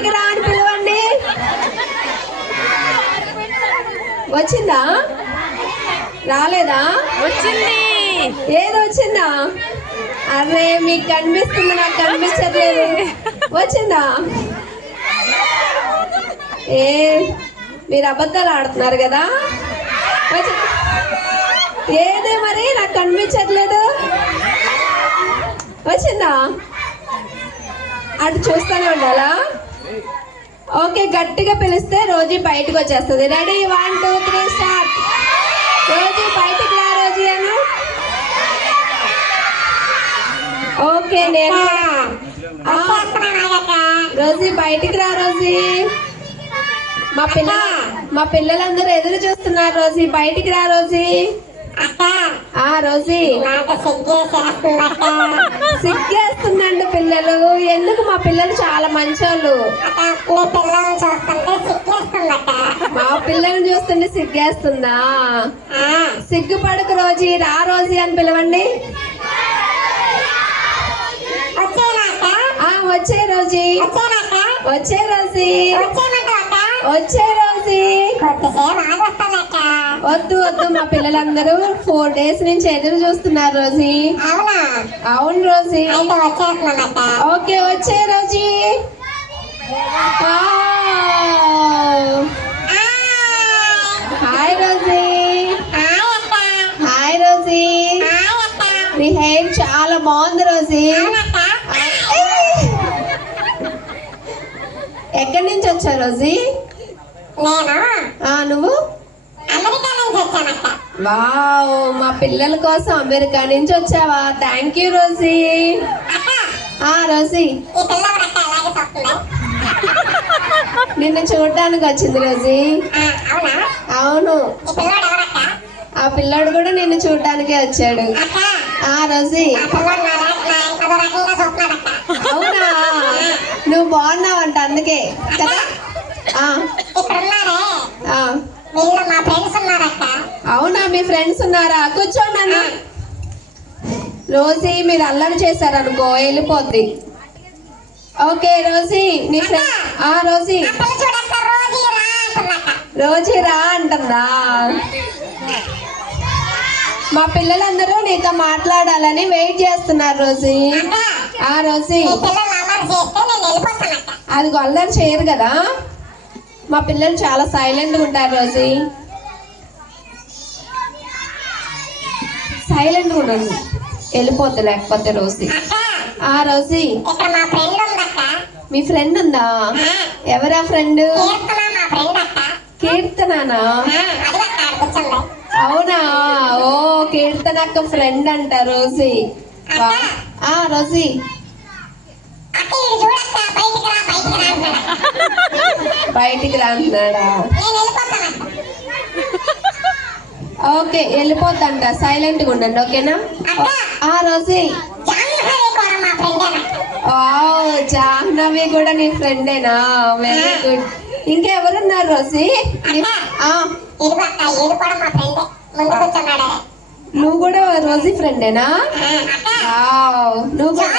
బయటికి రా అని పిలవండి. వచ్చిందా? రాలేదా? వచ్చింది. ఏది వచ్చిందా? అరే మీకు కనిపిస్తుంది, నాకు కనిపించట్లేదు. వచ్చిందా? ఏ మీరు అబద్ధాలు ఆడుతున్నారు కదా. ఏదే మరి నాకు కనిపించట్లేదు. వచ్చిందా? అటు చూస్తూనే ఉండాలా? ఓకే, గట్టిగా పిలిస్తే రోజు బయటకు వచ్చేస్తుంది. Ready, 1 2 3 start. రోజు బయటికి రా రోజు అను. ఓకే, నేను రోజు బయటికి రా రోజు. మా పిల్లలందరూ ఎదురు చూస్తున్నారు. రోజు బయటికి రా రోజు. రోజు సిగ్గేస్తుందండి పిల్లలు. ఎందుకు? మా పిల్లలు చాలా మంచోళ్ళు. మా పిల్లల్ని చూస్తుంటే సిగ్గేస్తుందా? సిగ్గుపడకు రోజు. రా రోజు అని పిలవండి. వచ్చే రోజు, వచ్చే రోజు, వచ్చే రోజు. వద్దు వద్దు, మా పిల్లలందరూ 4 days నుంచి ఎదురు చూస్తున్నారు రోజు. అవును రోజు. ఓకే, వచ్చే రోజు. హాయ్ రోజు. హాయ్ రోజు. నీ హెయిర్ చాలా బాగుంది రోజు. ఎక్కడి నుంచి వచ్చా రోజు? నువ్వు? వావ్, మా పిల్లల కోసం అమెరికా నుంచి వచ్చావా? Thank you Rosie. రోజీ నిన్ను చూడటానికి వచ్చింది రోజీ. అవును, ఆ పిల్లాడు కూడా నిన్ను చూడటానికే వచ్చాడు. రోజీ అవునా? నువ్వు బాగున్నావంట అందుకే కదా. అవునా, మీ ఫ్రెండ్స్ ఉన్నారా? కూర్చోండి అన్న. రోజీ మీరు అల్లరి చేశారనుకో వెళ్ళిపోద్ది. ఓకే రోజీ, నీ ఫ్రెండ్ రోజీ రోజీ రా అంటుందా? మా పిల్లలందరూ నీతో మాట్లాడాలని వెయిట్ చేస్తున్నారు రోజీ. రోజీ అది అల్లరి చేయరు కదా. మా పిల్లలు చాలా సైలెంట్గా ఉంటారు రోజీ. సైలెంట్గా ఉండండి, వెళ్ళిపోద్ది లేకపోతే రోజీ. రోజీ మీ ఫ్రెండ్ ఉందా? ఎవరా ఫ్రెండ్? కీర్తనానా? అవునా? ఓ, కీర్తనక్క ఫ్రెండ్ అంట రోజీ. రోజీ బయటికి రా అంటున్నాడా? ఓకే, వెళ్ళిపోద్దంట. సైలెంట్గా ఉండండి, ఓకేనా? రోజీ జాహ్నవి కూడా నీ ఫ్రెండేనా? Very good. ఇంకెవరున్నారు రోజీ? నువ్వు కూడా రోజీ ఫ్రెండేనా? నువ్వు కూడా?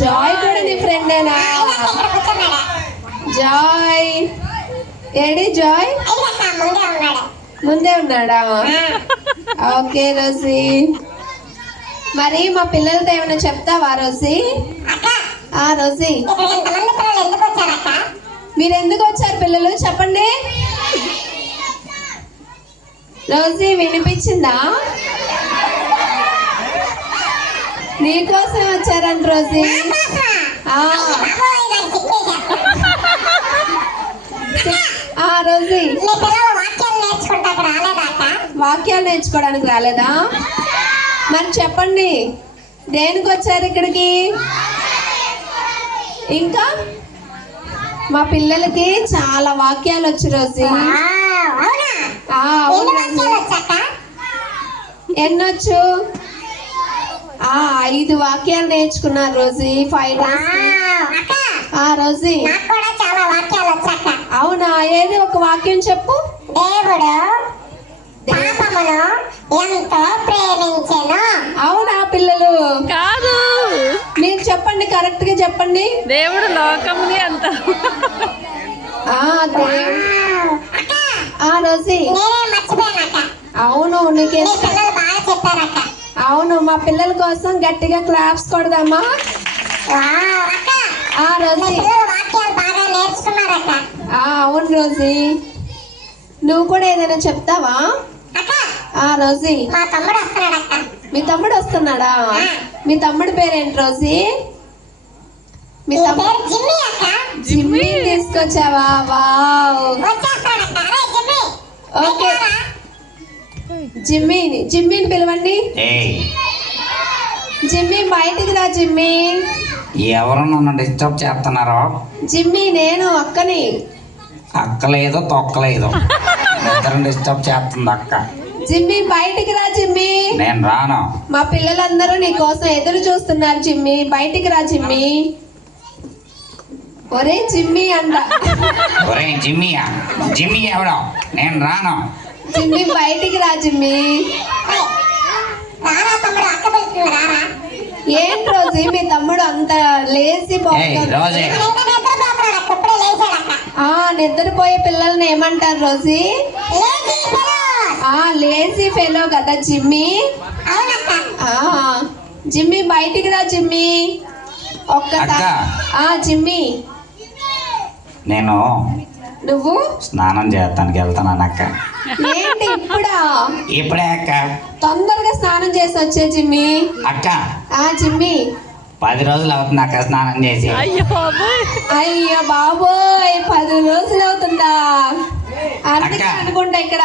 జాయ్ కూడా నీ ఫ్రెండేనా? Joy AD? జాయ్ ముందే ఉన్నాడా? ఓకే రోజీ, మరి మా పిల్లలతో ఏమైనా చెప్తావా రోజీ? రోజీ మీరు ఎందుకు వచ్చారు పిల్లలు చెప్పండి. రోజీ వినిపించిందా? నీకోసం వచ్చారంట రోజీ. రోజీ వాక్యాలు నేర్చుకోవడానికి రాలేదా? మరి చెప్పండి, దేనికి వచ్చారు ఇక్కడికి? ఇంకా మా పిల్లలకి చాలా వాక్యాలు వచ్చు రోజీ. ఎన్నొచ్చు? 5 వాక్యాలు నేర్చుకున్నారు రోజీ 5 days. రోజీ అవునా? ఏది ఒక వాక్యం చెప్పు. దేవుడు పాపమును ఎంతో ప్రేమించెను. అవునా పిల్లలు? కాదు, మీరు చెప్పండి కరెక్ట్ గా చెప్పండి. దేవుడు లోకముని అంత ఆ రోజీ నేనే మర్చిపోయానక్క. అవును నీకే మీ పిల్లలు బాగా చెప్పారక్క. అవును మా పిల్లల కోసం గట్టిగా క్లాప్స్ కొడదామా? వావ్ అక్క, ఆ మీ రోజీ పిల్లలు వాక్యాలు బాగా నేర్చుకున్నారక్క. అవును రోజీ, నువ్వు కూడా ఏదైనా చెప్తావా? అక్క, ఆ రోజీ మా తమ్ముడు వస్తున్నాడక్క. మీ తమ్ముడు వస్తున్నాడా? మీ తమ్ముడి పేరేంటి రోజీ? మీ ఈ తమ్ముడు పేరు జిమ్మి అక్క. జిమ్మి తీసుకొచ్చావా? వావ్. వచ్చేస్తాడక్క. అరే జిమ్మి. ఓకే జిమ్మిని పిలవండి. ఏయ్, జిమ్మి బయటికి రా జిమ్మి. ఎవరు నన్ను డిస్టర్బ్ చేస్తున్నారో? జిమ్మి నేను అక్కని. అక్కలేదు తొక్కలేదు, ఇద్దరు డిస్టర్బ్ చేస్తుంది అక్క. జిమ్మి బయటికి రా జిమ్మి. నేను రాను. మా పిల్లలందరూ నీ కోసం ఎదురు చూస్తున్నారు జిమ్మి, బయటికి రా జిమ్మి. ఒరే జిమ్మి అంట. ఒరే జిమ్మియా, జిమ్మి ఎవడో? నేను రాను. జిమ్మి బయటికి రా జిమ్మి. ఏయ్, రారా తమ్ముడు, అక్క పిలుస్తుంది రారా. ఏంటి రోజీ మీ తమ్ముడు అంత లేచి ఏయ్ రోజే, ఇంకా నిద్రపోతున్నాడు అక్క. ఇప్పుడే లేచాడక్క. నిద్రపోయే పిల్లల్ని ఏమంటారు రోజీ? లేచి పిలు. లేజీ ఫెలో కదా జిమ్మి. అవునక్క. జిమ్మి బయటికి రా జిమ్మి ఒక్కసారి. జిమ్మి నేను నువ్వు స్నానం చేస్తానికి వెళ్తాను అక్క. ఏంటి ఇప్పుడా? ఇప్పుడే అక్క. తొందరగా స్నానం చేసి వచ్చే జిమ్మి. అక్క జిమ్మి 10 రోజులు అవుతుంది అక్క స్నానం చేసి. అయ్యో బాబోయ్. అయ్యో బాబోయ్ 10 రోజులు అవుతుందా? అందుకే అక్క. అనుకుంటా ఇక్కడ